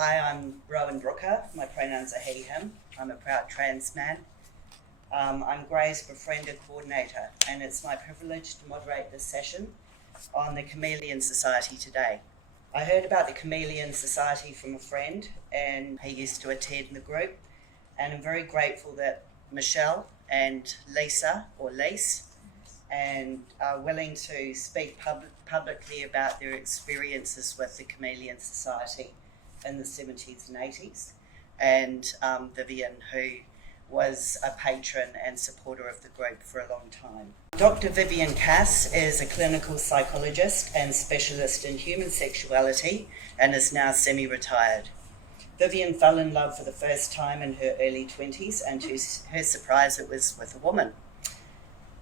Hi, I'm Rowan Brooker. My pronouns are he, him. I'm a proud trans man. I'm GRAI's Befriender Coordinator, and it's my privilege to moderate this session on the Chameleon Society today. I heard about the Chameleon Society from a friend, and he used to attend the group, and I'm very grateful that Michelle and Lisa, or Leece, and are willing to speak publicly about their experiences with the Chameleon Society in the 70s and 80s, and Vivienne, who was a patron and supporter of the group for a long time. Dr Vivienne Cass is a clinical psychologist and specialist in human sexuality and is now semi-retired. Vivienne fell in love for the first time in her early 20s, and to her surprise it was with a woman.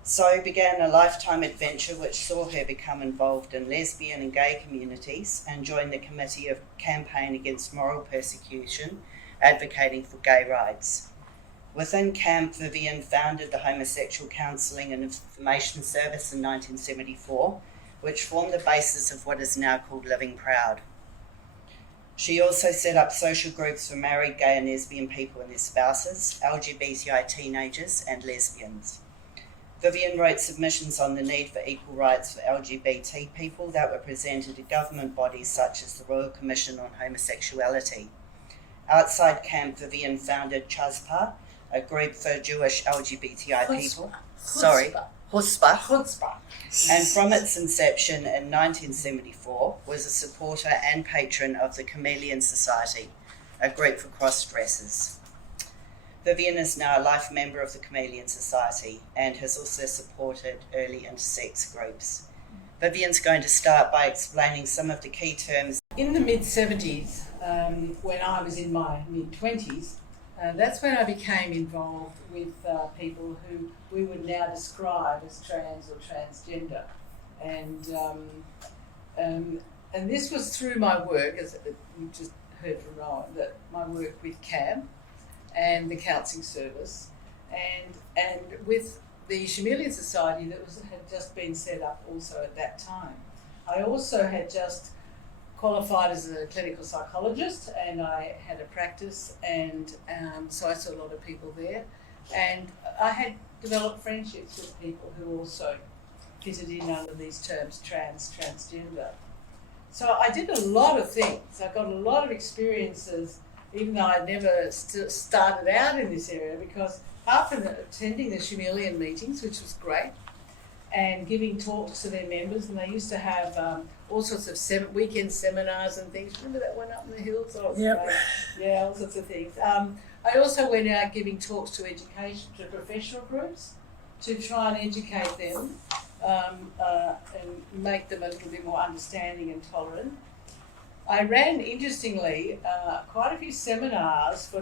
So began a lifetime adventure which saw her become involved in lesbian and gay communities and join the Committee of Campaign Against Moral Persecution, advocating for gay rights. Within CAMP, Vivienne founded the Homosexual Counselling and Information Service in 1974, which formed the basis of what is now called Living Proud. She also set up social groups for married, gay and lesbian people and their spouses, LGBTI teenagers and lesbians. Vivienne wrote submissions on the need for equal rights for LGBT people that were presented to government bodies such as the Royal Commission on Homosexuality. Outside CAMP, Vivienne founded CHUSPA, a group for Jewish LGBTI people. Chutzpah. And from its inception in 1974 was a supporter and patron of the Chameleon Society, a group for cross-dressers. Vivienne is now a life member of the Chameleon Society and has also supported early intersex groups. Vivienne's going to start by explaining some of the key terms. In the mid-70s, when I was in my mid-20s, that's when I became involved with people who we would now describe as trans or transgender. And this was through my work, as you just heard from Rowan, that my work with CAMP and the counselling service, and with the Chameleon Society that had just been set up also at that time. I also had just qualified as a clinical psychologist, and I had a practice, and so I saw a lot of people there, and I had developed friendships with people who also fitted in under these terms, transgender. So I did a lot of things. I got a lot of experiences, even though I never started out in this area, because after attending the Chameleon meetings, which was great, and giving talks to their members, and they used to have all sorts of weekend seminars and things. Remember that one up in the hills? Oh, yep. Yeah, all sorts of things. I also went out giving talks to professional groups to try and educate them and make them a little bit more understanding and tolerant. I ran, interestingly, quite a few seminars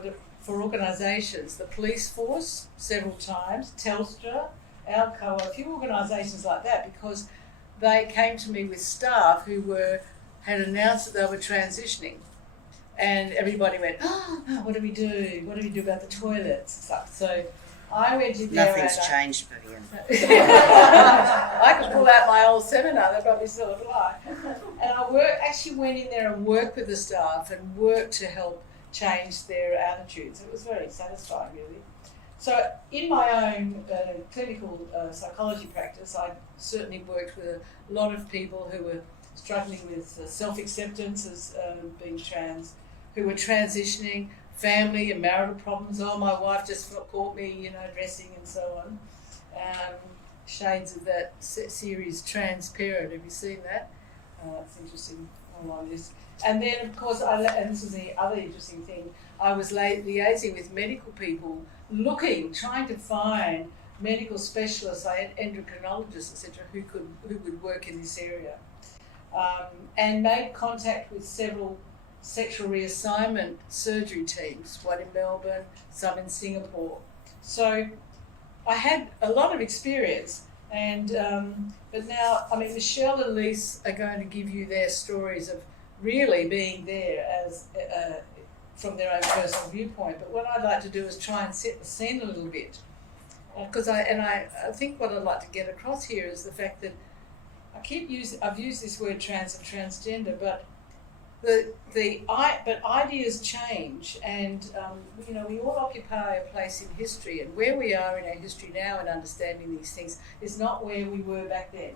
for organisations, the police force several times, Telstra, Alcoa, a few organisations like that, because they came to me with staff who had announced that they were transitioning, and everybody went, "Oh, what do we do? What do we do about the toilets?" and stuff. So I went in there. Nothing's changed, Vivienne. I could pull out my old seminar; they probably still apply. And I actually went in there and worked with the staff and worked to help change their attitudes. It was very satisfying, really. So in my own clinical psychology practice, I certainly worked with a lot of people who were struggling with self-acceptance as being trans, who were transitioning, family and marital problems. Oh, my wife just caught me, dressing and so on. Shades of that series, Transparent. Have you seen that? It's interesting on this. And then, of course, and this is the other interesting thing, I was liaising with medical people, trying to find medical specialists, endocrinologists, etc., who would work in this area, and made contact with several sexual reassignment surgery teams, one in Melbourne, some in Singapore. So I had a lot of experience, and but now, Michelle and Leece are going to give you their stories of really being there as from their own personal viewpoint. But what I'd like to do is try and set the scene a little bit, because I think what I'd like to get across here is the fact that I've used this word trans and transgender, but but ideas change, and we all occupy a place in history, and where we are in our history now and understanding these things is not where we were back then,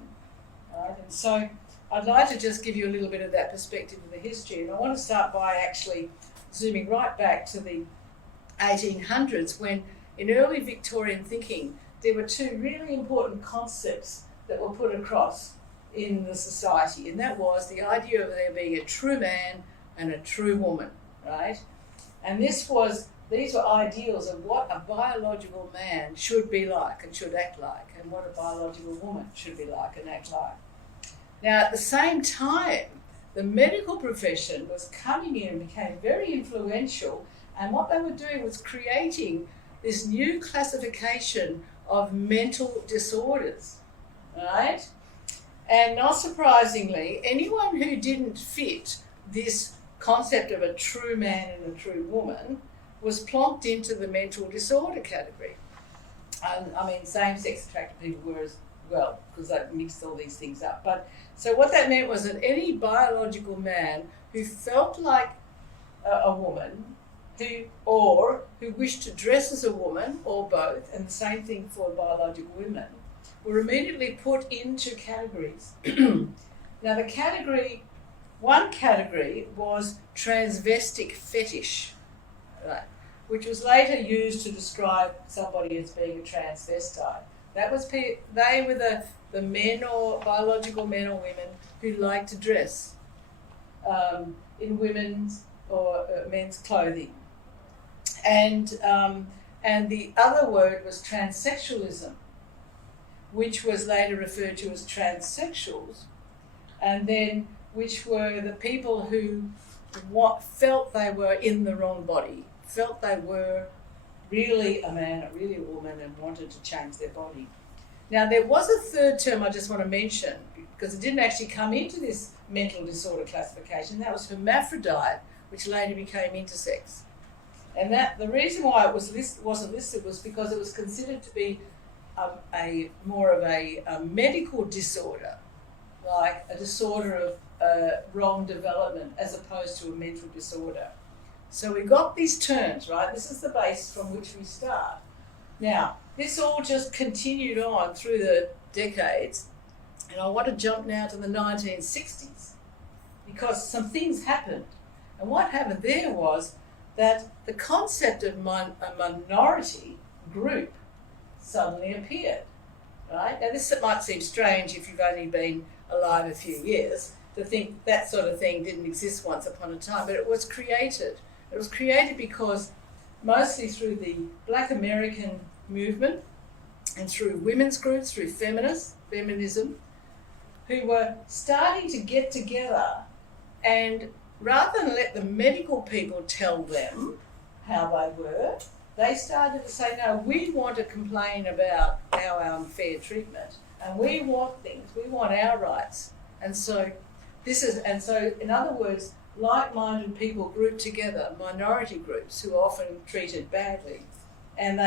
right? And so I'd like to just give you a little bit of that perspective of the history, and I want to start by actually zooming right back to the 1800s, when in early Victorian thinking there were two really important concepts that were put across in the society, and that was the idea of there being a true man and a true woman, right? And these were ideals of what a biological man should be like and should act like, and what a biological woman should be like and act like. Now, at the same time, the medical profession was coming in and became very influential, and what they were doing was creating this new classification of mental disorders, right? And not surprisingly, anyone who didn't fit this concept of a true man and a true woman was plonked into the mental disorder category. Same-sex attracted people were as well, because they mixed all these things up. But so what that meant was that any biological man who felt like a woman, who wished to dress as a woman, or both, and the same thing for biological women, were immediately put into categories. Now, one category was transvestic fetish, right, which was later used to describe somebody as being a transvestite. They were the men, or biological men or women, who liked to dress in women's or men's clothing. And the other word was transsexualism, which was later referred to as transsexuals, and then which were the people who felt they were in the wrong body, felt they were really a man or really a woman and wanted to change their body. Now, there was a third term I just want to mention, because it didn't actually come into this mental disorder classification. That was hermaphrodite, which later became intersex. And that the reason why it wasn't listed was because it was considered to be more of a medical disorder, like a disorder of wrong development, as opposed to a mental disorder. So we got these terms, right? This is the base from which we start. Now, this all just continued on through the decades, and I want to jump now to the 1960s, because some things happened. And what happened there was that the concept of a minority group suddenly appeared, right? Now, this might seem strange if you've only been alive a few years to think that sort of thing didn't exist once upon a time, but it was created. It was created because mostly through the Black American movement and through women's groups, through feminism, who were starting to get together, and rather than let the medical people tell them how they were, they started to say, no, we want to complain about our unfair treatment, and we want things, we want our rights. And so in other words, like-minded people grouped together, minority groups who are often treated badly. And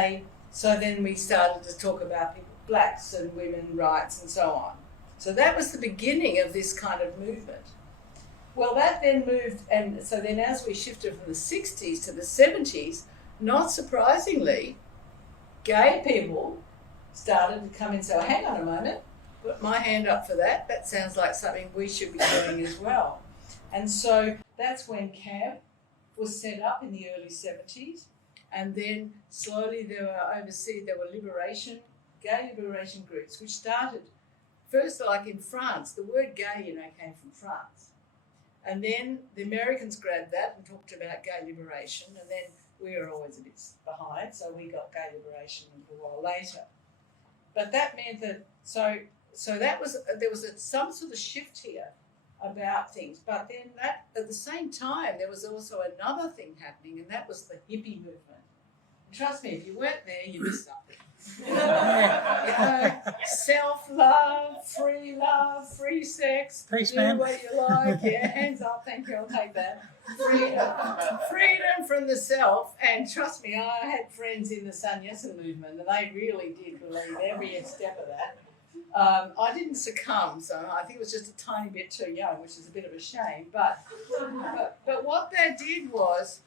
so then we started to talk about people, blacks and women's rights and so on. So that was the beginning of this kind of movement. Well, that then moved, and so then as we shifted from the 60s to the 70s, not surprisingly, gay people started to come in and say, hang on a moment, put my hand up for that. That sounds like something we should be doing as well. And so that's when CAB was set up in the early 70s. And then slowly there were gay liberation groups, which started first, like in France. The word gay, came from France. And then the Americans grabbed that and talked about gay liberation. And then we were always a bit behind, so we got gay liberation a little while later. But that meant that, there was some sort of shift here about things. But then at the same time, there was also another thing happening, and that was the hippie movement. And trust me, if you weren't there, you missed something. Self-love, free sex, Peace, do man. what you like. Yeah, hands up, thank you, I'll take that. Freedom from the self. And trust me, I had friends in the Sannyasa movement, and they really did believe every step of that. I didn't succumb, so I think it was just a tiny bit too young, which is a bit of a shame. But what that did was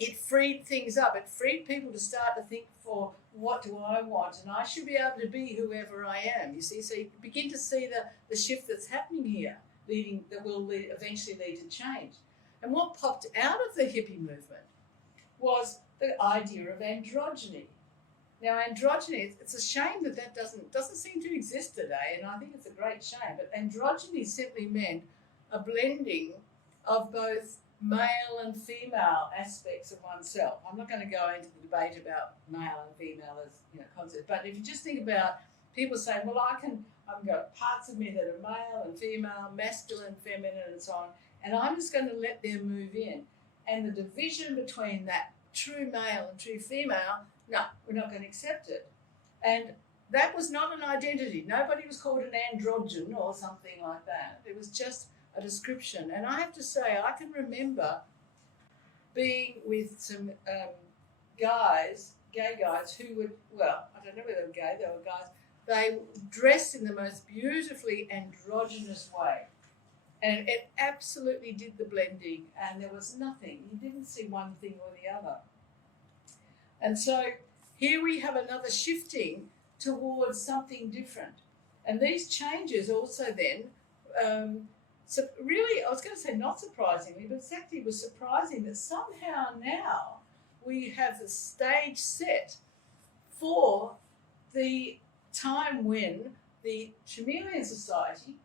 it freed things up. It freed people to start to think for what do I want, and I should be able to be whoever I am. You see, so you begin to see the shift that's happening here, that will eventually lead to change. And what popped out of the hippie movement was the idea of androgyny. Now, androgyny, it's a shame that doesn't seem to exist today, and I think it's a great shame. But androgyny simply meant a blending of both male and female aspects of oneself. I'm not going to go into the debate about male and female as concepts, but if you just think about people saying, well, I've got parts of me that are male and female, masculine, feminine, and so on, and I'm just going to let them move in. And the division between that true male and true female, no, we're not going to accept it. And that was not an identity. Nobody was called an androgen or something like that. It was just a description. And I have to say, I can remember being with some gay guys who would, well, I don't know whether they were gay, they were guys, they dressed in the most beautifully androgynous way. And it absolutely did the blending, and there was nothing. You didn't see one thing or the other. And so here we have another shifting towards something different. And these changes also then, so really, I was going to say not surprisingly, but it actually was surprising that somehow now we have the stage set for the time when the Chameleon Society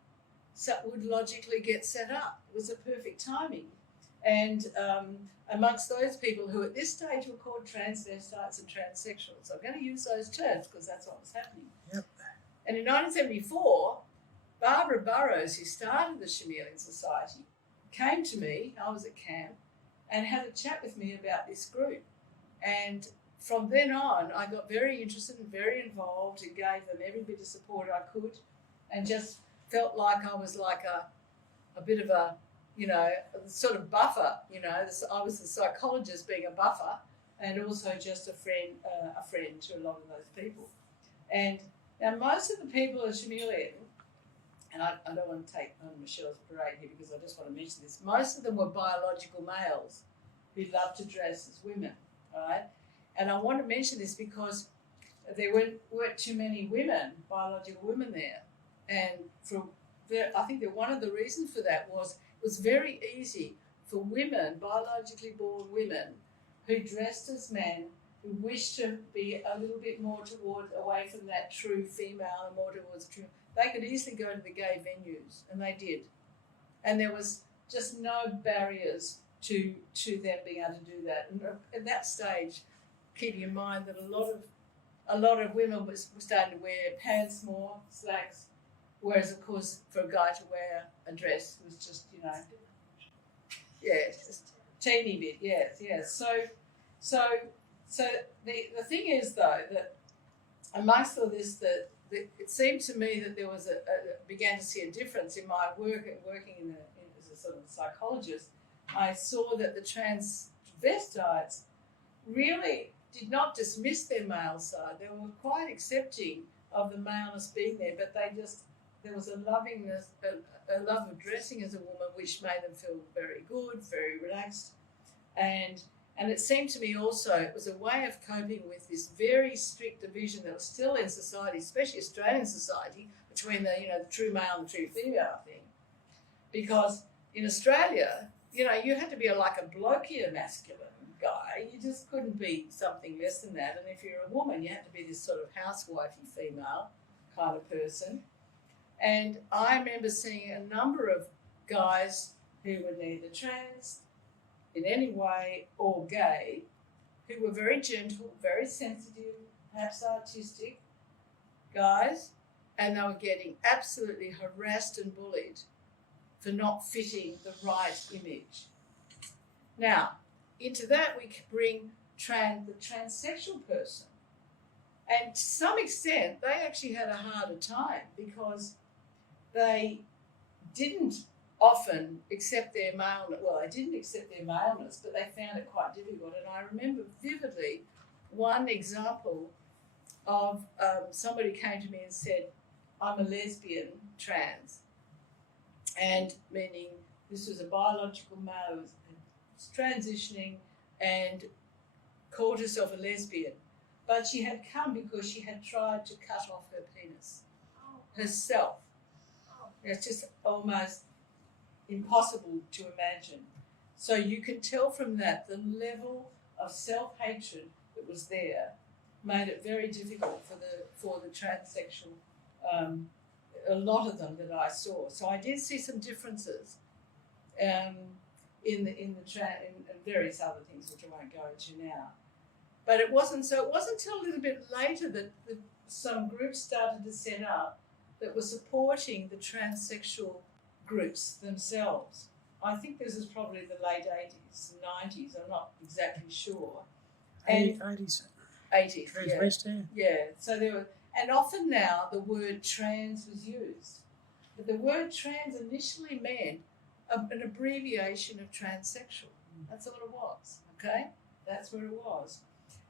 would logically get set up. It was a perfect timing. And amongst those people who at this stage were called transvestites and transsexuals, I'm going to use those terms because that's what was happening. Yep. And in 1974, Barbara Burrows, who started the Chameleon Society, came to me, I was at camp, and had a chat with me about this group. And from then on, I got very interested and very involved and gave them every bit of support I could, and just felt like I was like a bit of a, sort of buffer, I was the psychologist being a buffer, and also just a friend to a lot of those people. And now most of the people at Chameleon, and I don't want to take on Michelle's parade here because I just want to mention this, most of them were biological males who loved to dress as women, right? And I want to mention this because there weren't too many women, biological women there. And I think that one of the reasons for that was it was very easy for women, biologically born women, who dressed as men, who wished to be a little bit more away from that true female and more towards true. They could easily go to the gay venues, and they did. And there was just no barriers to them being able to do that. And at that stage, keeping in mind that a lot of women were starting to wear pants more, slacks, whereas of course for a guy to wear a dress was just, just teeny bit, yes. So the thing is though that amongst all this, that it seemed to me that there was began to see a difference in my working as a sort of psychologist. I saw that the transvestites really did not dismiss their male side. They were quite accepting of the maleness being there, but there was a lovingness, a love of dressing as a woman, which made them feel very good, very relaxed. And it seemed to me also it was a way of coping with this very strict division that was still in society, especially Australian society, between the true male and the true female thing. Because in Australia, you had to be like a blokier masculine guy. You just couldn't be something less than that. And if you're a woman, you had to be this sort of housewifey female kind of person. And I remember seeing a number of guys who were neither trans in any way or gay, who were very gentle, very sensitive, perhaps artistic guys, and they were getting absolutely harassed and bullied for not fitting the right image. Now, into that we can bring the transsexual person. And to some extent, they actually had a harder time because they didn't often accept their maleness. Well, they didn't accept their maleness, but they found it quite difficult. And I remember vividly one example of somebody came to me and said, I'm a lesbian trans, and meaning this was a biological male who was transitioning and called herself a lesbian. But she had come because she had tried to cut off her penis herself. It's just almost impossible to imagine. So you can tell from that the level of self-hatred that was there made it very difficult for the transsexual, a lot of them that I saw. So I did see some differences in various other things which I won't go into now. But it wasn't until a little bit later that some groups started to set up that were supporting the transsexual groups themselves. I think this is probably the late 80s, 90s, I'm not exactly sure. And 80s. 80s, yeah. West End. Yeah, so there were, and often now the word trans was used. But the word trans initially meant an abbreviation of transsexual. That's all it was, okay? That's where it was.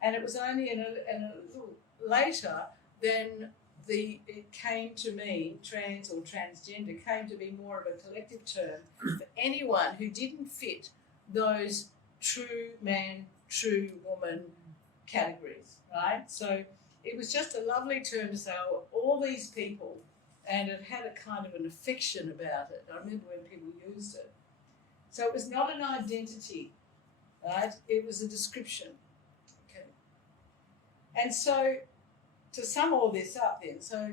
And it was only in a little later then it came to mean, trans or transgender came to be more of a collective term for anyone who didn't fit those true man, true woman categories, right? So it was just a lovely term to say, oh, all these people, and it had a kind of an affection about it. I remember when people used it. So it was not an identity, right? It was a description. Okay. And so to sum all this up then, so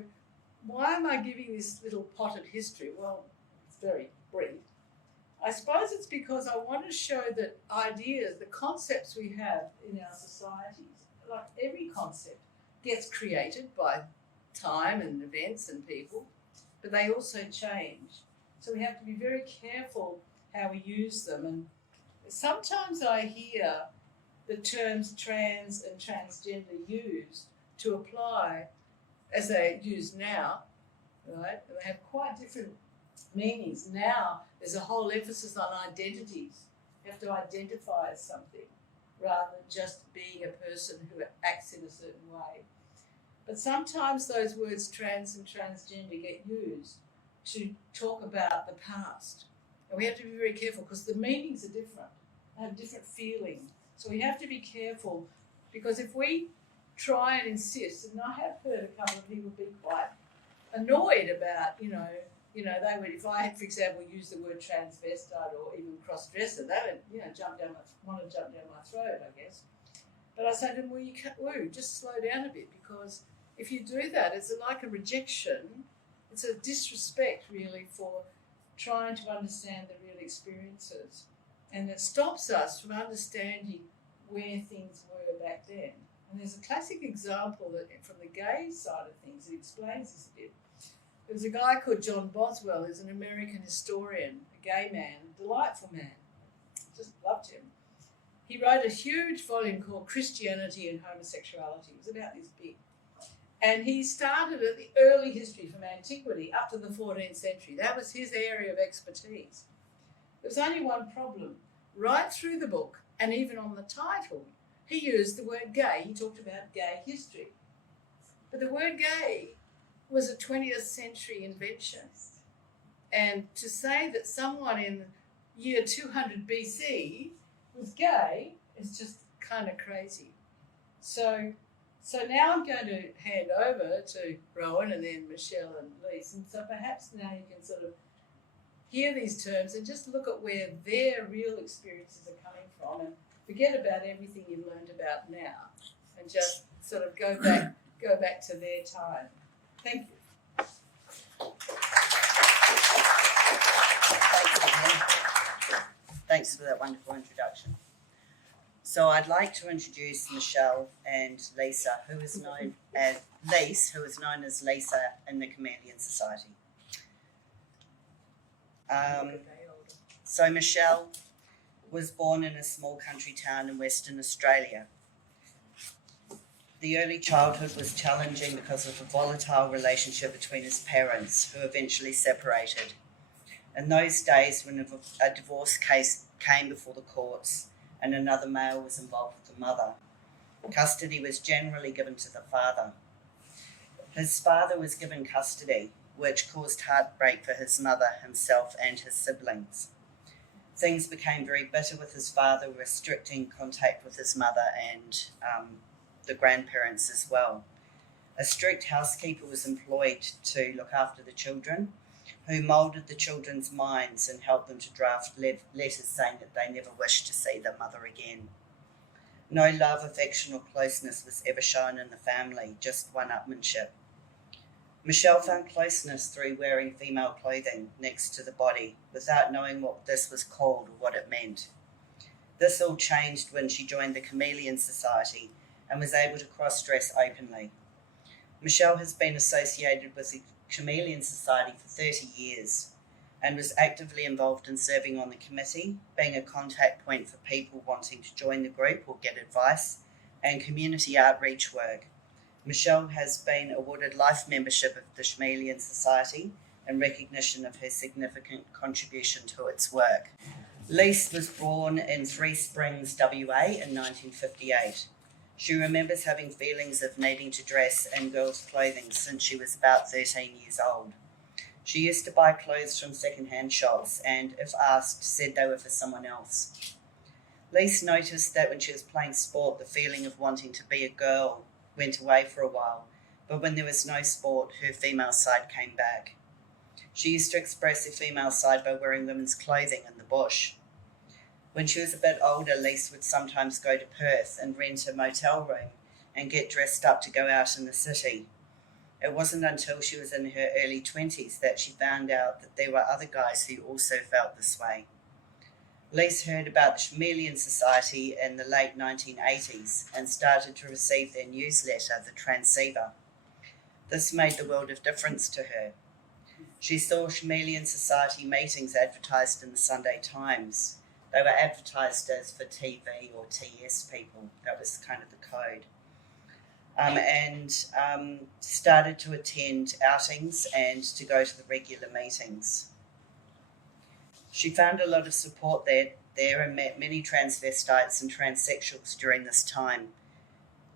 why am I giving this little potted history? Well, it's very brief. I suppose it's because I want to show that ideas, the concepts we have in our societies, like every concept, gets created by time and events and people, but they also change. So we have to be very careful how we use them. And sometimes I hear the terms trans and transgender used to apply as they're used now, right? And they have quite different meanings. Now there's a whole emphasis on identities. You have to identify as something rather than just being a person who acts in a certain way. But sometimes those words trans and transgender get used to talk about the past. And we have to be very careful because the meanings are different. They have different feelings. So we have to be careful because if we try and insist, and I have heard a couple of people be quite annoyed about, they would, if I had, for example, used the word transvestite or even cross-dresser, they would, want to jump down my throat, I guess. But I say to them, well, you can't, just slow down a bit because if you do that, it's like a rejection. It's a disrespect, really, for trying to understand the real experiences. And it stops us from understanding where things were back then. And there's a classic example that from the gay side of things that explains this a bit. There was a guy called John Boswell, who's an American historian, a gay man, a delightful man. Just loved him. He wrote a huge volume called Christianity and Homosexuality. It was about this big. And he started at the early history from antiquity up to the 14th century. That was his area of expertise. There was only one problem. Right through the book, and even on the title, he used the word gay. He talked about gay history. But the word gay was a 20th century invention. And to say that someone in year 200 BC was gay is just kind of crazy. So now I'm going to hand over to Rowan and then Michelle and Leece. And so perhaps now you can sort of hear these terms and just look at where their real experiences are coming from and forget about everything you've learned about now and just sort of go back to their time. Thank you. Thanks for that wonderful introduction. So I'd like to introduce Michelle and Lisa, who is known as Leece, Lisa in the Chameleon Society. So Michelle was born in a small country town in Western Australia. The early childhood was challenging because of the volatile relationship between his parents, who eventually separated. In those days, when a divorce case came before the courts and another male was involved with the mother, custody was generally given to the father. His father was given custody, which caused heartbreak for his mother, himself, and his siblings. Things became very bitter with his father, restricting contact with his mother and the grandparents as well. A strict housekeeper was employed to look after the children, who moulded the children's minds and helped them to draft letters saying that they never wished to see their mother again. No love, affection or closeness was ever shown in the family, just one-upmanship. Michelle found closeness through wearing female clothing next to the body without knowing what this was called or what it meant. This all changed when she joined the Chameleon Society and was able to cross-dress openly. Michelle has been associated with the Chameleon Society for 30 years and was actively involved in serving on the committee, being a contact point for people wanting to join the group or get advice, and community outreach work. Michelle has been awarded life membership of the Chameleon Society in recognition of her significant contribution to its work. Leece was born in Three Springs, WA in 1958. She remembers having feelings of needing to dress in girls' clothing since she was about 13 years old. She used to buy clothes from second-hand shops and, if asked, said they were for someone else. Leece noticed that when she was playing sport, the feeling of wanting to be a girl went away for a while, but when there was no sport, her female side came back. She used to express her female side by wearing women's clothing in the bush. When she was a bit older, Leece would sometimes go to Perth and rent a motel room and get dressed up to go out in the city. It wasn't until she was in her early 20s that she found out that there were other guys who also felt this way. Leece heard about the Chameleon Society in the late 1980s and started to receive their newsletter, The Transceiver. This made the world of difference to her. She saw Chameleon Society meetings advertised in the Sunday Times. They were advertised as for TV or TS people. That was kind of the code. And started to attend outings and to go to the regular meetings. She found a lot of support there and met many transvestites and transsexuals during this time.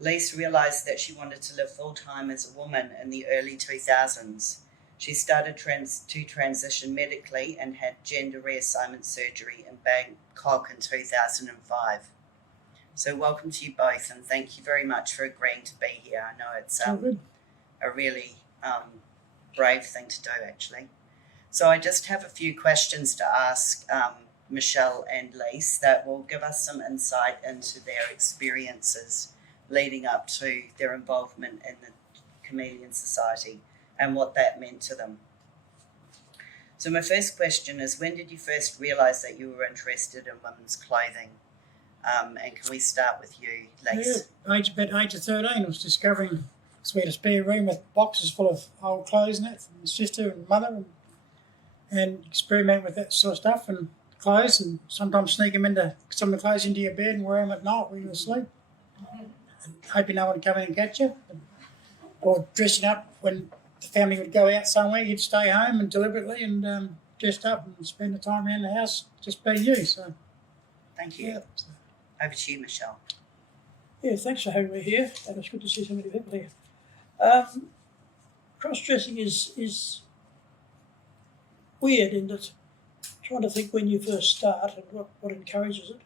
Leece realised that she wanted to live full-time as a woman in the early 2000s. She started to transition medically and had gender reassignment surgery in Bangkok in 2005. So welcome to you both, and thank you very much for agreeing to be here. I know it's a really brave thing to do, actually. So I just have a few questions to ask Michelle and Leece that will give us some insight into their experiences leading up to their involvement in the Chameleon Society and what that meant to them. So my first question is, when did you first realise that you were interested in women's clothing? And can we start with you, Leece? Yeah, about age of 13, I was discovering, because we had a spare room with boxes full of old clothes and that from my sister and mother, and experiment with that sort of stuff and clothes, and sometimes sneak them into some of the clothes into your bed and wear them at night when you're asleep. And hoping no one would come in and catch you. Or dressing up when the family would go out somewhere, you'd stay home and deliberately and dressed up and spend the time around the house just being you. So, thank you. Yeah. Over to you, Michelle. Yeah, thanks for having me here. And it's good to see so many people here. Cross-dressing is weird in that trying to think when you first start and what encourages it.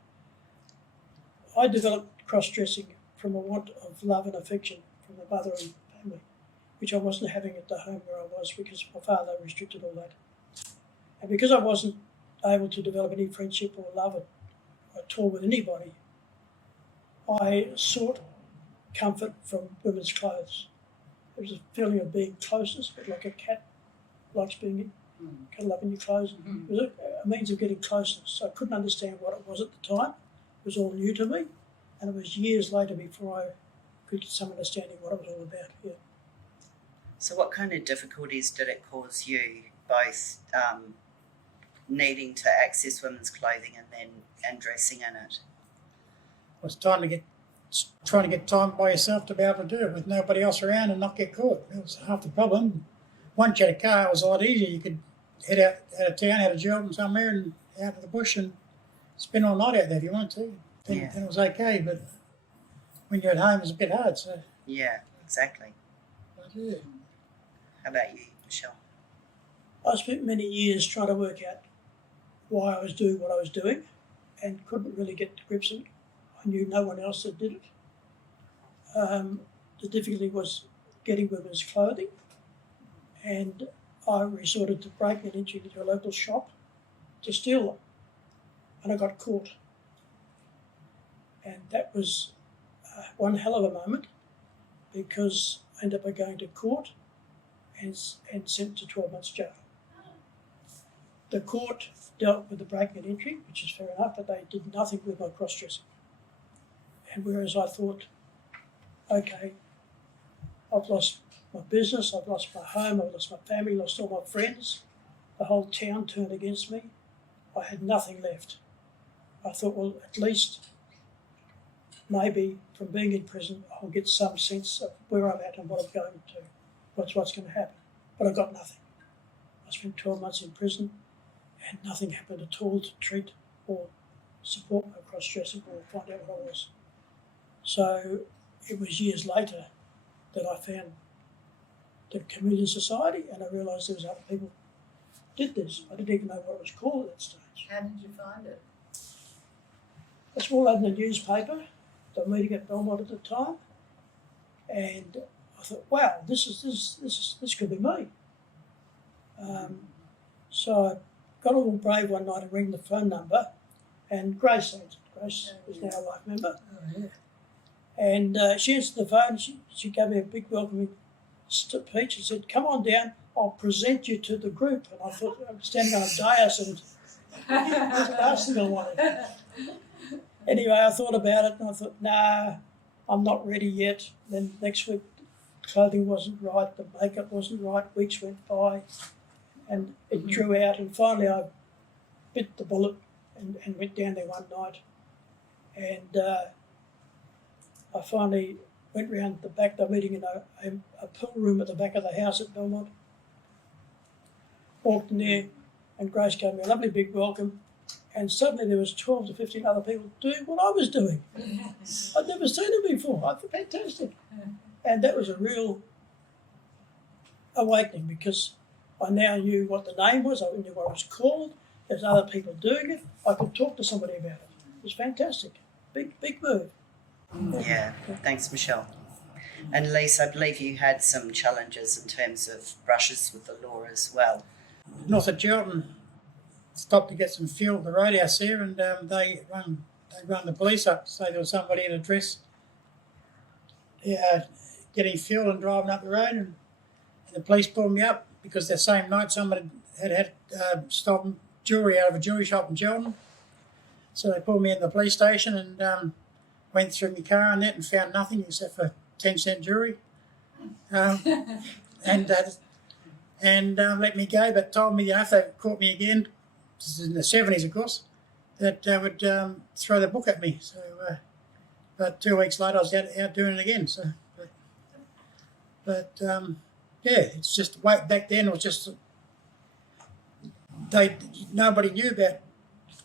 I developed cross-dressing from a want of love and affection from the mother and family, which I wasn't having at the home where I was because my father restricted all that. And because I wasn't able to develop any friendship or love at all with anybody, I sought comfort from women's clothes. There was a feeling of being closest, but like a cat likes being cuddled up in your clothes. It was a means of getting closeness. So I couldn't understand what it was at the time. It was all new to me, and it was years later before I could get some understanding what it was all about. Yeah. So what kind of difficulties did it cause you, both needing to access women's clothing and dressing in it? It was trying to get time by yourself to be able to do it with nobody else around and not get caught. That was half the problem. Once you had a car, it was a lot easier. You could head out of town, out of job and somewhere and out of the bush and spend all night out there if you wanted to. Then it was okay, but when you're at home, it's a bit hard. So yeah, exactly. But, yeah. How about you, Michelle? I spent many years trying to work out why I was doing what I was doing and couldn't really get to grips with it. I knew no one else that did it. The difficulty was getting women's clothing, and I resorted to breaking into a local shop to steal them, and I got caught. And that was one hell of a moment, because I ended up going to court and sent to 12 months jail. The court dealt with the breaking and entry, which is fair enough, but they did nothing with my cross-dressing. And whereas I thought, okay, I've lost my business, I've lost my home, I've lost my family, lost all my friends, the whole town turned against me, I had nothing left. I thought, well, at least maybe from being in prison, I'll get some sense of where I'm at and what I'm going to, what's going to happen. But I got nothing. I spent 12 months in prison and nothing happened at all to treat or support my cross-dressing or find out what I was. So it was years later that I found the Chameleon Society, and I realised there was other people did this. I didn't even know what it was called at that stage. How did you find it? A small ad in the newspaper, the meeting at Belmont at the time, and I thought, wow, this could be me. So I got all brave one night and rang the phone number, and Grace answered. Grace is now a life member. Oh, yeah. And she answered the phone. She gave me a big welcoming speech and said, "Come on down, I'll present you to the group." And I thought, I'm standing on a dais, and that's the last thing I wanted. Anyway, I thought about it, and I thought, nah, I'm not ready yet. Then next week, clothing wasn't right, the makeup wasn't right, weeks went by, and it drew out, and finally I bit the bullet and went down there one night. And I finally went round the back, the meeting in a pool room at the back of the house at Belmont. Walked in there, and Grace gave me a lovely big welcome, and suddenly there was 12 to 15 other people doing what I was doing. I'd never seen them before. I thought, fantastic. And that was a real awakening, because I now knew what the name was, I knew what it was called, there's other people doing it, I could talk to somebody about it. It was fantastic. Big move. Yeah, thanks, Michelle. And Leece, I believe you had some challenges in terms of brushes with the law as well. North of Geraldton, stopped to get some fuel at the roadhouse there, and they run the police up to say there was somebody in a dress getting fuel and driving up the road, and the police pulled me up because that same night somebody had stolen jewellery out of a jewellery shop in Geraldton. So they pulled me in the police station and went through my car and that and found nothing except for 10-cent jewellery, and let me go, but told me, if they caught me again, this is in the 70s of course, that they would throw the book at me. So but 2 weeks later I was out doing it again. So but yeah, it's just back then it was just nobody knew about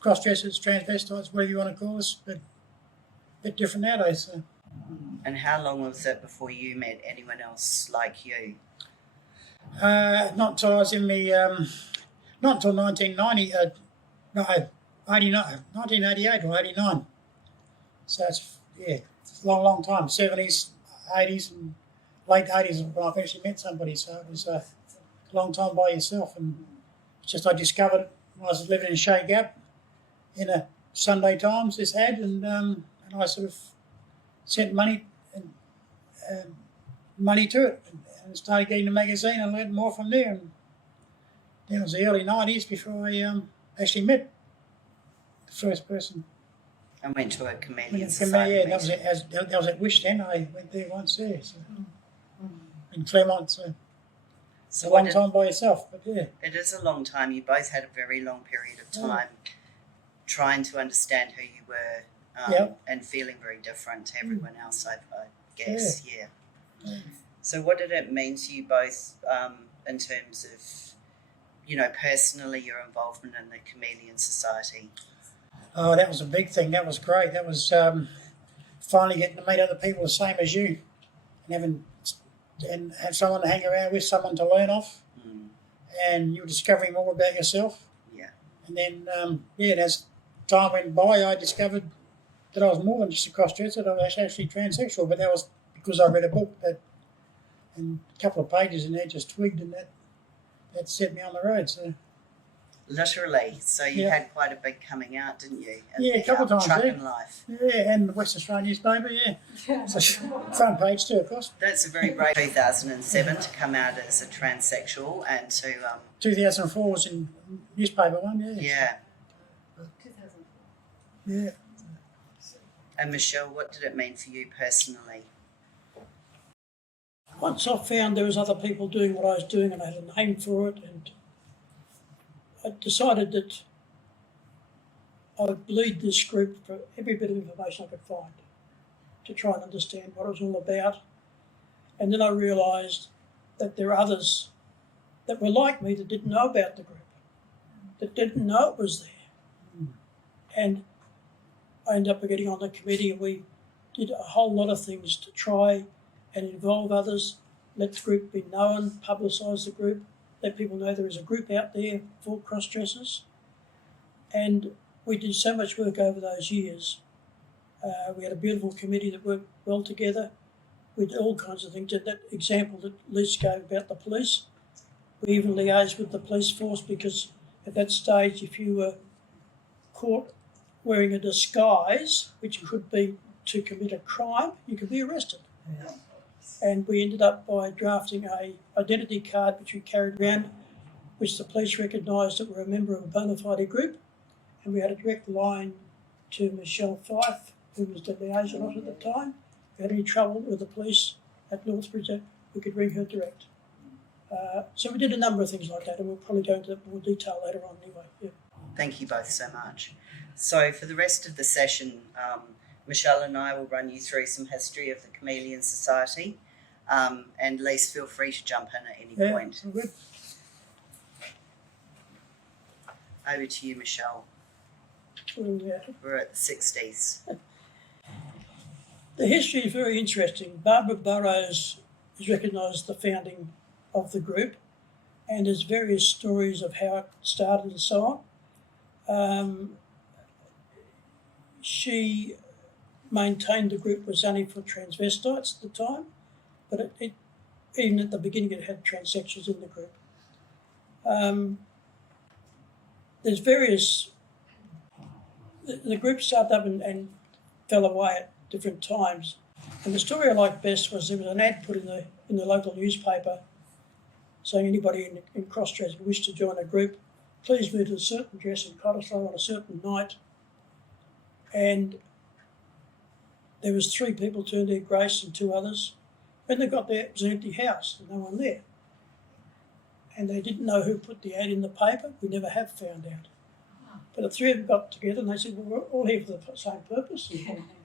cross-dressers, transvestites, whatever you want to call us, but a bit different nowadays. So. And how long was it before you met anyone else like you? Not until I was in not until 1990, 1988 or 89. So it's a long time. 70s, 80s, and late 80s when I actually met somebody. So it was a long time by yourself, and it's just I discovered when I was living in Shea Gap in a Sunday Times this ad, and I sort of sent money to it, and started getting the magazine and learned more from there. And then it was the early 90s before I actually met the first person. I went to a Chameleon Society. Yeah, that was at Wish then. I went there once there, so in Claremont. So a long time by yourself, but yeah. It is a long time. You both had a very long period of time trying to understand who you were and feeling very different to everyone else, I guess. Yeah. So what did it mean to you both in terms of, personally your involvement in the Chameleon Society? Oh, that was a big thing. That was great. That was finally getting to meet other people the same as you and having and have someone to hang around with, someone to learn off, and you're discovering more about yourself. Yeah. And then, and as time went by, I discovered that I was more than just a cross-dresser, I was actually transsexual, but that was because I read a book and a couple of pages in there just twigged, and that set me on the road. So Literally. So you had quite a big coming out, didn't you? Yeah, a couple of times, trucking life. Yeah, and the West Australian newspaper, yeah. So front page too, of course. That's a very brave 2007 to come out as a transsexual and to 2004 was in newspaper one, yeah. yeah. 2004. Yeah. And Michelle, what did it mean for you personally? Once I found there was other people doing what I was doing and I had a name for it, and I decided that I would bleed this group for every bit of information I could find to try and understand what it was all about. And then I realised that there are others that were like me that didn't know about the group, that didn't know it was there. And I ended up getting on the committee, and we did a whole lot of things to try and involve others, let the group be known, publicise the group, let people know there is a group out there for cross-dressers. And we did so much work over those years. We had a beautiful committee that worked well together. We did all kinds of things. That example that Leece gave about the police, we even liaised with the police force, because at that stage, if you were caught wearing a disguise, which could be to commit a crime, you could be arrested. Yeah. And we ended up by drafting a identity card which we carried around, which the police recognised that we're a member of a bona fide group, and we had a direct line to Michelle Fife, who was the liaison officer at the time. If we had any trouble with the police at Northbridge, we could ring her direct. So we did a number of things like that, and we'll probably go into more detail later on anyway. Yeah. Thank you both so much. So for the rest of the session, Michelle and I will run you through some history of the Chameleon Society, and Leece, feel free to jump in at any point. All good. Over to you, Michelle. We're at the 60s. The history is very interesting. Barbara Burrows is recognised as the founding of the group, and there's various stories of how it started and so on. She maintained the group was only for transvestites at the time, but it even at the beginning it had transsexuals in the group. There's various... The group started up and fell away at different times. And the story I liked best was there was an ad put in the local newspaper saying anybody in cross-dress who wished to join a group, please move to a certain dress in Cottesloe on a certain night. And there was 3 people turned in, Grace and 2 others. When they got there, it was an empty house and no one there. And they didn't know who put the ad in the paper. We never have found out. But the 3 of them got together and they said, well, we're all here for the same purpose.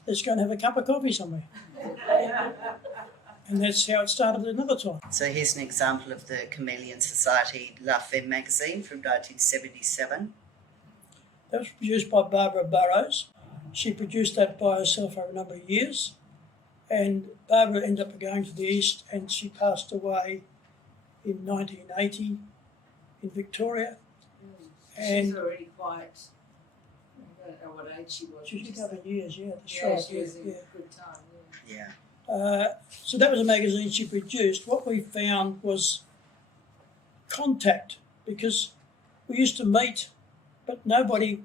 Let's go and have a cup of coffee somewhere. And that's how it started another time. So here's an example of the Chameleon Society La Femme magazine from 1977. That was produced by Barbara Burrows. She produced that by herself over a number of years. And Barbara ended up going to the East, and she passed away in 1980 in Victoria. And she's already quite, I don't know what age she was. she was a couple of years, yeah. She was in good time, Yeah. So that was a magazine she produced. What we found was contact, because we used to meet, but nobody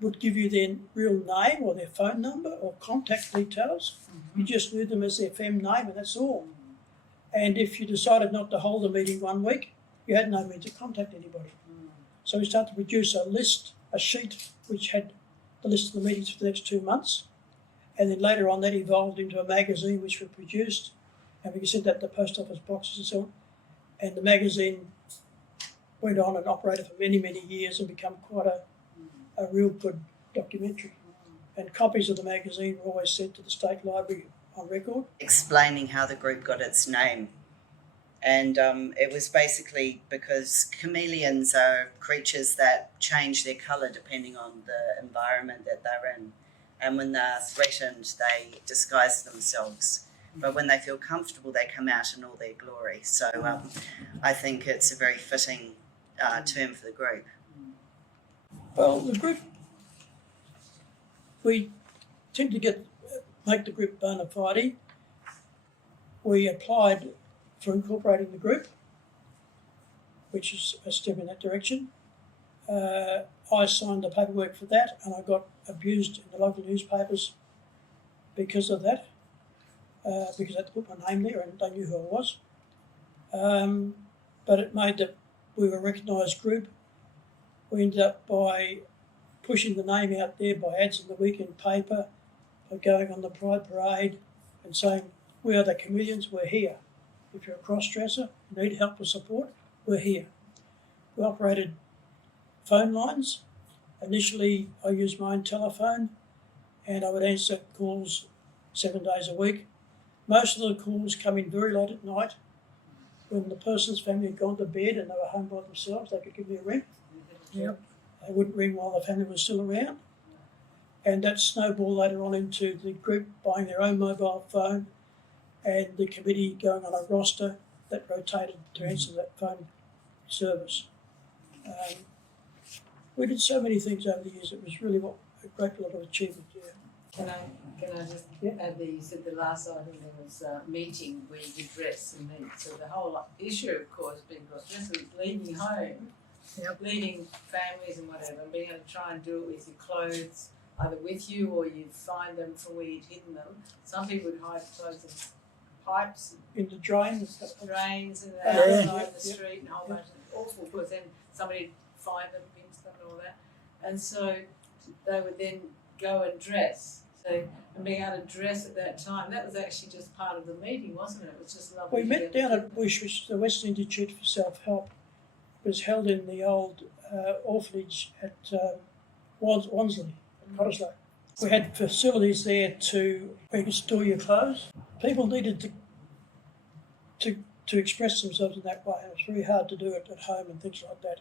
would give you their real name or their phone number or contact details. Mm-hmm. You just knew them as their femme name, and that's all. And if you decided not to hold a meeting one week, you had no means to contact anybody. So we started to produce a sheet which had the list of the meetings for the next 2 months. And then later on that evolved into a magazine which we produced, and we could send that to post office boxes and so on. And the magazine went on and operated for many, many years and became quite a real good documentary. And copies of the magazine were always sent to the State Library on record. Explaining how the group got its name. And it was basically because chameleons are creatures that change their colour depending on the environment that they're in. And when they're threatened, they disguise themselves. but when they feel comfortable, they come out in all their glory. So I think it's a very fitting term for the group. Well, the group, we tend to make the group bona fide. We applied for incorporating the group, which is a step in that direction. I signed the paperwork for that, and I got abused in the local newspapers because of that, because I had to put my name there and they knew who I was. But it made that we were a recognised group. We ended up by pushing the name out there by ads in the weekend paper, by going on the Pride Parade and saying, we are the Chameleons, we're here. If you're a cross-dresser, you need help or support, we're here. We operated phone lines. Initially, I used my own telephone and I would answer calls 7 days a week. Most of the calls come in very late at night when the person's family had gone to bed and they were home by themselves. They could give me a ring. Yep. They wouldn't ring while the family was still around. And that snowballed later on into the group buying their own mobile phone and the committee going on a roster that rotated to answer that phone service. We did so many things over the years. It was really a great lot of achievement. Can I just add that you said the last item there was meeting where you could dress and meet. So the whole issue, of course, being cross-dressers, is leaving home, leaving families and whatever, and being able to try and do it with your clothes, either with you or you'd find them from where you'd hidden them. Some people would hide clothes in pipes, In the drain and stuff. drains, and Yeah. outside in the street, and a whole bunch of awful. Because then somebody'd find them, pinch them, and all that. And so they would then go and dress. So, and being able to dress at that time, that was actually just part of the meeting, wasn't it? It was just lovely. We met down at Wish, which is the Western Institute for Self-Help. It was held in the old orphanage at Wansley, at Cottesloe. We had facilities there where you could store your clothes. People needed to express themselves in that way. It was very hard to do it at home and things like that.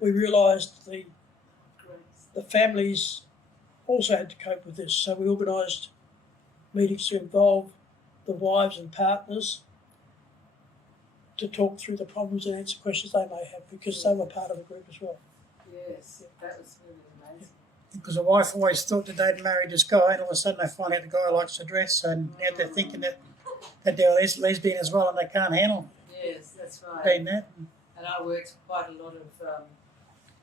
We realised the families also had to cope with this, so we organised meetings to involve the wives and partners to talk through the problems and answer questions they may have, because they were part of the group as well. Yes, that was really amazing. Because the wife always thought that they'd married this guy, and all of a sudden they find out the guy likes to dress, and now they're thinking that they're lesbian as well, and they can't handle Yes, that's right. being that. And I worked with quite a lot of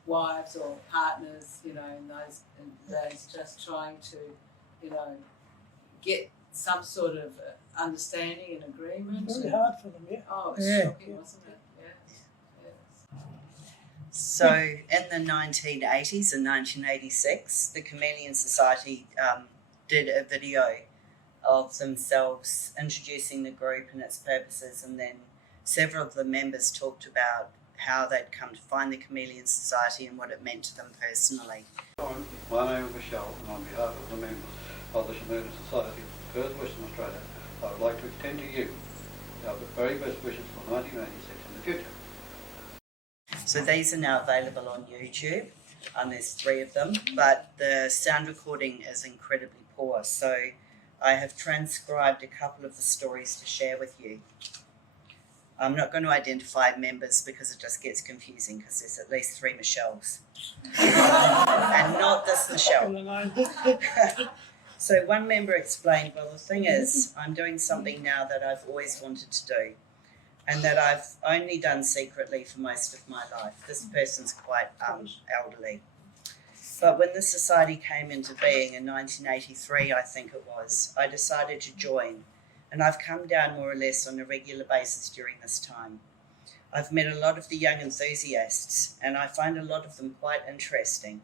wives or partners, in those days, just trying to, get some sort of understanding and agreement. Very hard for them, yeah. Oh, it was Yeah. shocking, wasn't it? Yes. So in the 1980s and 1986, the Chameleon Society did a video of themselves introducing the group and its purposes, and then several of the members talked about how they'd come to find the Chameleon Society and what it meant to them personally. My name is Michelle, and on behalf of the members of the Chameleon Society of Perth, Western Australia, I would like to extend to you our very best wishes for 1986 in the future. So these are now available on YouTube, there's 3 of them, but the sound recording is incredibly poor, so I have transcribed a couple of the stories to share with you. I'm not going to identify members because it just gets confusing, because there's at least 3 Michelles. And not this Michelle. So one member explained, well, the thing is, I'm doing something now that I've always wanted to do, and that I've only done secretly for most of my life. This person's quite elderly. But when the society came into being in 1983, I think it was, I decided to join. And I've come down more or less on a regular basis during this time. I've met a lot of the young enthusiasts, and I find a lot of them quite interesting.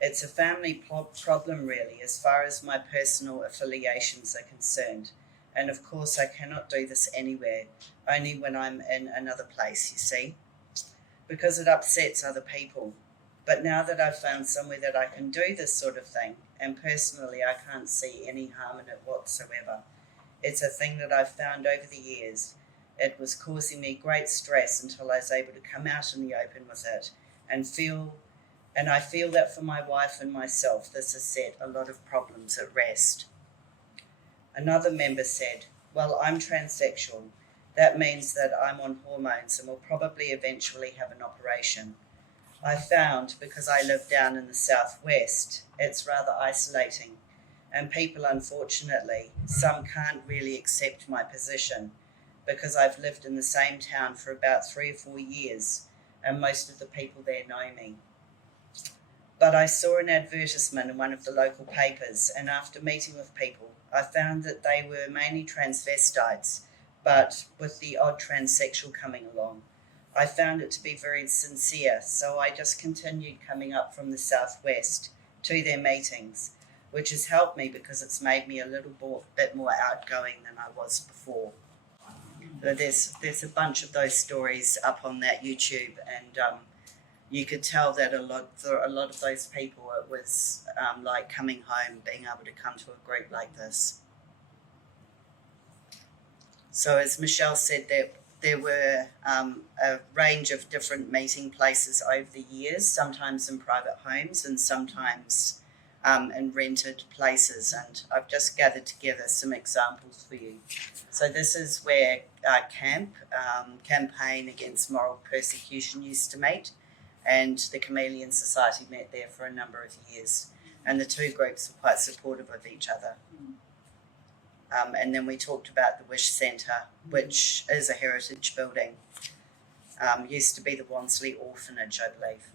It's a family problem, really, as far as my personal affiliations are concerned. And of course, I cannot do this anywhere, only when I'm in another place, you see, because it upsets other people. But now that I've found somewhere that I can do this sort of thing, and personally I can't see any harm in it whatsoever. It's a thing that I've found over the years. It was causing me great stress until I was able to come out in the open with it and I feel that for my wife and myself, this has set a lot of problems at rest. Another member said, well, I'm transsexual. That means that I'm on hormones and will probably eventually have an operation. I found, because I live down in the southwest, it's rather isolating, and people, unfortunately, some can't really accept my position because I've lived in the same town for about 3 or 4 years and most of the people there know me. But I saw an advertisement in one of the local papers, and after meeting with people, I found that they were mainly transvestites, but with the odd transsexual coming along. I found it to be very sincere, so I just continued coming up from the southwest to their meetings, which has helped me because it's made me a little bit more outgoing than I was before. So there's a bunch of those stories up on that YouTube, and you could tell that for a lot of those people it was like coming home, being able to come to a group like this. So as Michelle said, there were a range of different meeting places over the years, sometimes in private homes and sometimes in rented places, and I've just gathered together some examples for you. So this is where Campaign Against Moral Persecution used to meet, and the Chameleon Society met there for a number of years, and the two groups were quite supportive of each other. And then we talked about the Wish Centre, which is a heritage building. Used to be the Wansley Orphanage, I believe.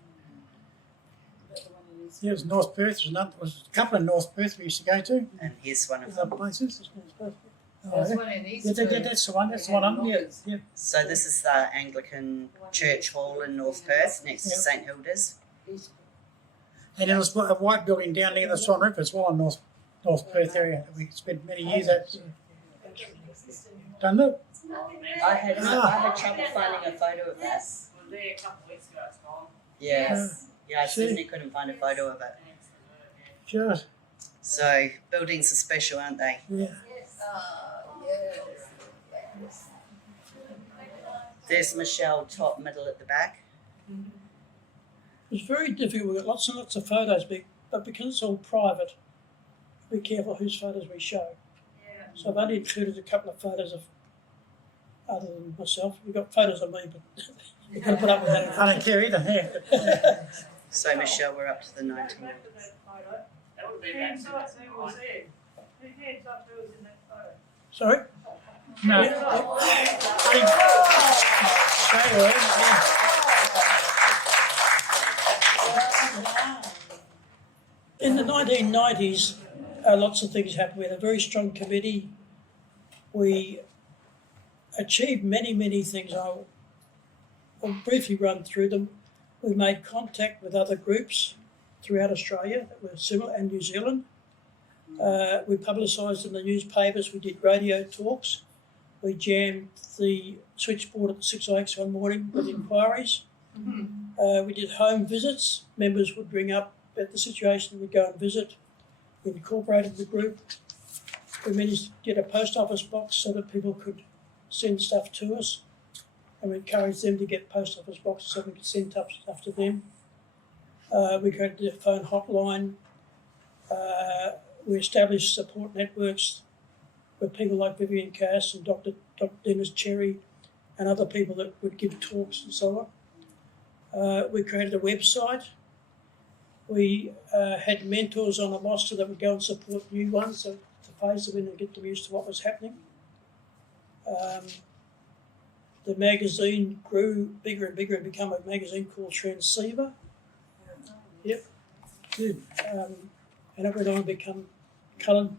Yeah, it was North Perth. There was a couple in North Perth we used to go to. And here's one of Other them. places. There's one in East Yeah, that's the one. That's the one. Yeah. So this is the Anglican Church Hall in North Perth, next to Yeah. St Hilda's. And there was a white building down near the Swan River as well in North Perth area that we spent many years at. Done it? I had trouble finding a photo of that. There a couple of weeks ago, it's gone. Yeah, I See? certainly couldn't find a photo of it. Sure. So buildings are special, aren't they? Yeah. There's Michelle, top, middle at the back. It's very difficult. We've got lots and lots of photos, but because it's all private, be careful whose photos we show. So I've only included a couple of photos of other than myself. We've got photos of me, but you've got to put up with that. I don't care either. Yeah. So Michelle, we're up to the 19. That would have been Hands that. up, who was there? Hands up, who was in that photo? Sorry? No. In the 1990s, lots of things happened. We had a very strong committee. We achieved many, many things. I'll briefly run through them. We made contact with other groups throughout Australia that were similar, and New Zealand. We publicised in the newspapers. We did radio talks. We jammed the switchboard at the 6IX one morning with inquiries. We did home visits. Members would ring up at the situation, we'd go and visit. We incorporated the group. We managed to get a post office box so that people could send stuff to us, and we encouraged them to get post office boxes so we could send stuff to them. We created a phone hotline. We established support networks with people like Vivienne Cass and Dr Dennis Cherry and other people that would give talks and so on. We created a website. We had mentors on the roster that would go and support new ones to phase them in and get them used to what was happening. The magazine grew bigger and bigger and became a magazine called Transceiver. Yep. Good. And it went on to become coloured,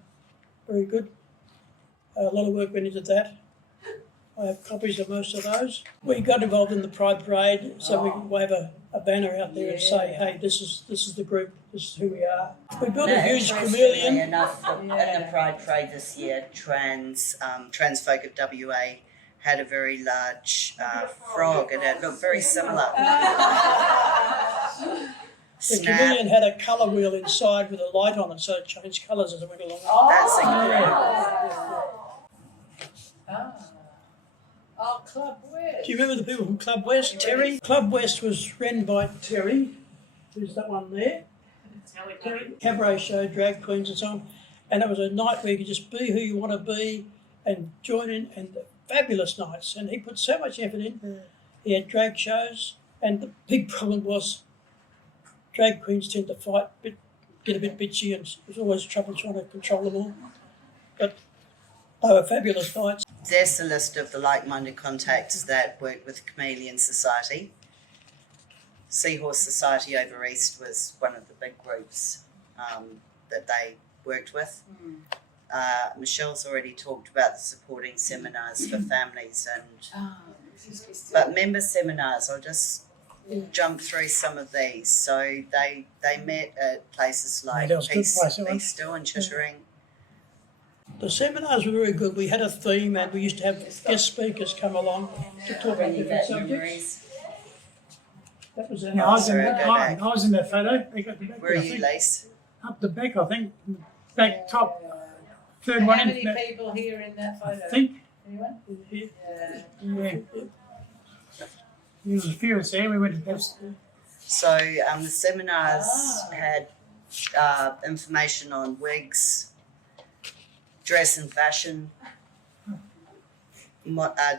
very good. A lot of work went into that. I have copies of most of those. We got involved in the Pride Parade, so we could wave a banner out there and say, hey, this is the group, this is who we are. We built a huge chameleon. Enough, at the Pride Parade this year, Transfolk of WA had a very large frog, and it looked very similar. The chameleon had a colour wheel inside with a light on it, so it changed colours as it went along. That's incredible. Club West. Do you remember the people from Club West? Terry? Club West was run by Terry, who's that one there. Terry, cabaret show, drag queens and so on. And it was a night where you could just be who you want to be and join in, and fabulous nights. And he put so much effort in. He had drag shows, and the big problem was drag queens tend to fight, get a bit bitchy, and there's always trouble trying to control them all. But they were fabulous nights. There's a list of the like-minded contacts that work with the Chameleon Society. Seahorse Society over East was one of the big groups that they worked with. Michelle's already talked about the supporting seminars for families, but member seminars, I'll just jump through some of these. So they met at places like Peaceville and Chittering. The seminars were very good. We had a theme, and we used to have guest speakers come along to talk about different subjects. That was Yeah, I was in that photo. They got the back. Where are you, Leece? Up the back, I think. Back top, third one. How many people here in that photo? I think. Anyone? Yeah. Yeah. There was a few of us there. We went to So the seminars had information on wigs, dress and fashion,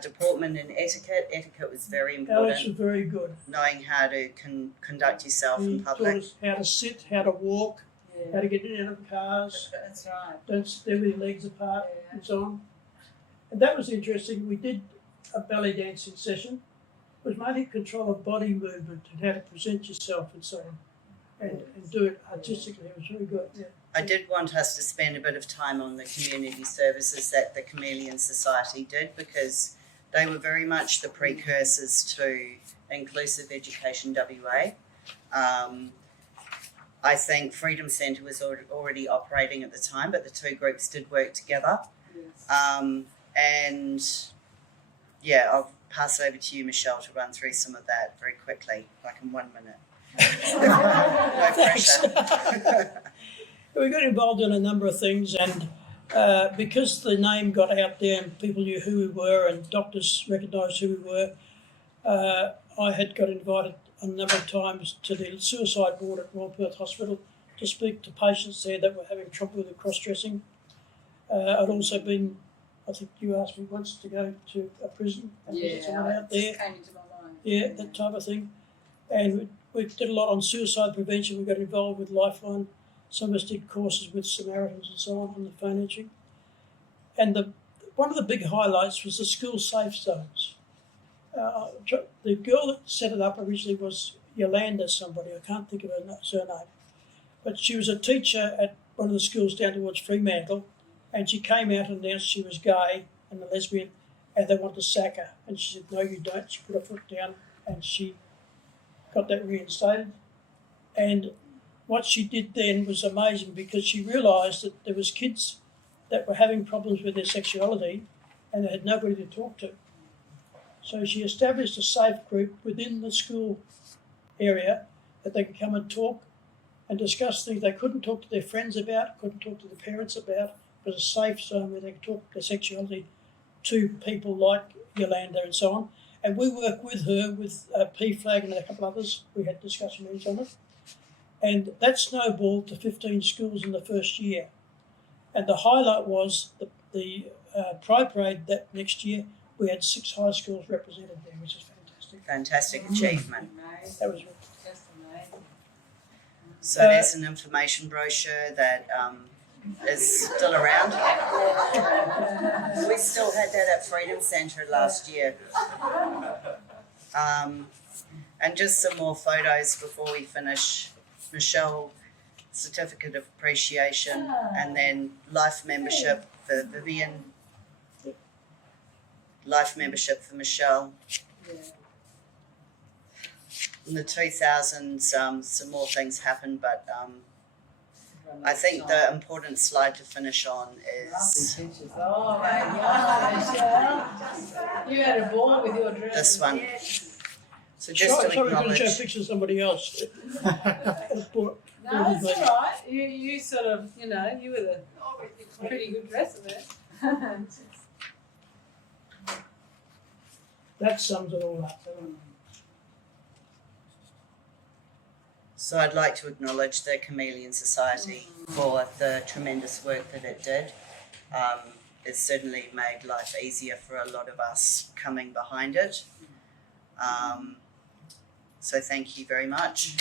deportment and etiquette. Etiquette was very important. Alex was very good. Knowing how to conduct yourself He in taught public. us how to sit, how to walk, how to get in and out of cars, That's right. don't stand with your legs apart, and so on. And that was interesting. We did a ballet dancing session. It was mainly control of body movement and how to present yourself and so on, and do it artistically. It was very good. Yeah. I did want us to spend a bit of time on the community services that the Chameleon Society did, because they were very much the precursors to Inclusive Education WA. I think Freedom Centre was already operating at the time, but the two groups did work together. And yeah, I'll pass it over to you, Michelle, to run through some of that very quickly, like in 1 minute. No pressure. We got involved in a number of things, and because the name got out there and people knew who we were and doctors recognised who we were, I had got invited a number of times to the suicide ward at Royal Perth Hospital to speak to patients there that were having trouble with the cross-dressing. I'd also been, I think you asked me once to go to a prison and visit someone out there. Came into my mind. Yeah, that type of thing. And we did a lot on suicide prevention. We got involved with Lifeline. Some of us did courses with Samaritans and so on the phone etching. And one of the big highlights was the school safe zones. The girl that set it up originally was Yolanda somebody, I can't think of her surname. But she was a teacher at one of the schools down towards Fremantle, and she came out and announced she was gay and a lesbian, and they wanted to sack her. And she said, "No, you don't." She put her foot down, and she got that reinstated. And what she did then was amazing, because she realised that there was kids that were having problems with their sexuality and they had nobody to talk to. So she established a safe group within the school area that they could come and talk and discuss things they couldn't talk to their friends about, couldn't talk to the parents about, but a safe zone where they could talk their sexuality to people like Yolanda and so on. And we worked with her, with PFLAG and a couple others. We had discussion meetings on it. And that snowballed to 15 schools in the first year. And the highlight was the Pride Parade that next year. We had 6 high schools represented there, which is fantastic. Fantastic achievement. That was Just amazing. So there's an information brochure that is still around. We still had that at Freedom Centre last year. And just some more photos before we finish. Michelle, certificate of appreciation, and then life membership for Vivienne. Life membership for Michelle. In the 2000s, some more things happened, but I think the important slide to finish on is Oh my gosh, you had a ball with your dress. this one. So just sorry, to we're going to show acknowledge, pictures of somebody else. No, that's all right. You sort of, you know, you were the pretty good dresser there. That sums it all up. So I'd like to acknowledge the Chameleon Society for the tremendous work that it did. It certainly made life easier for a lot of us coming behind it. So thank you very much.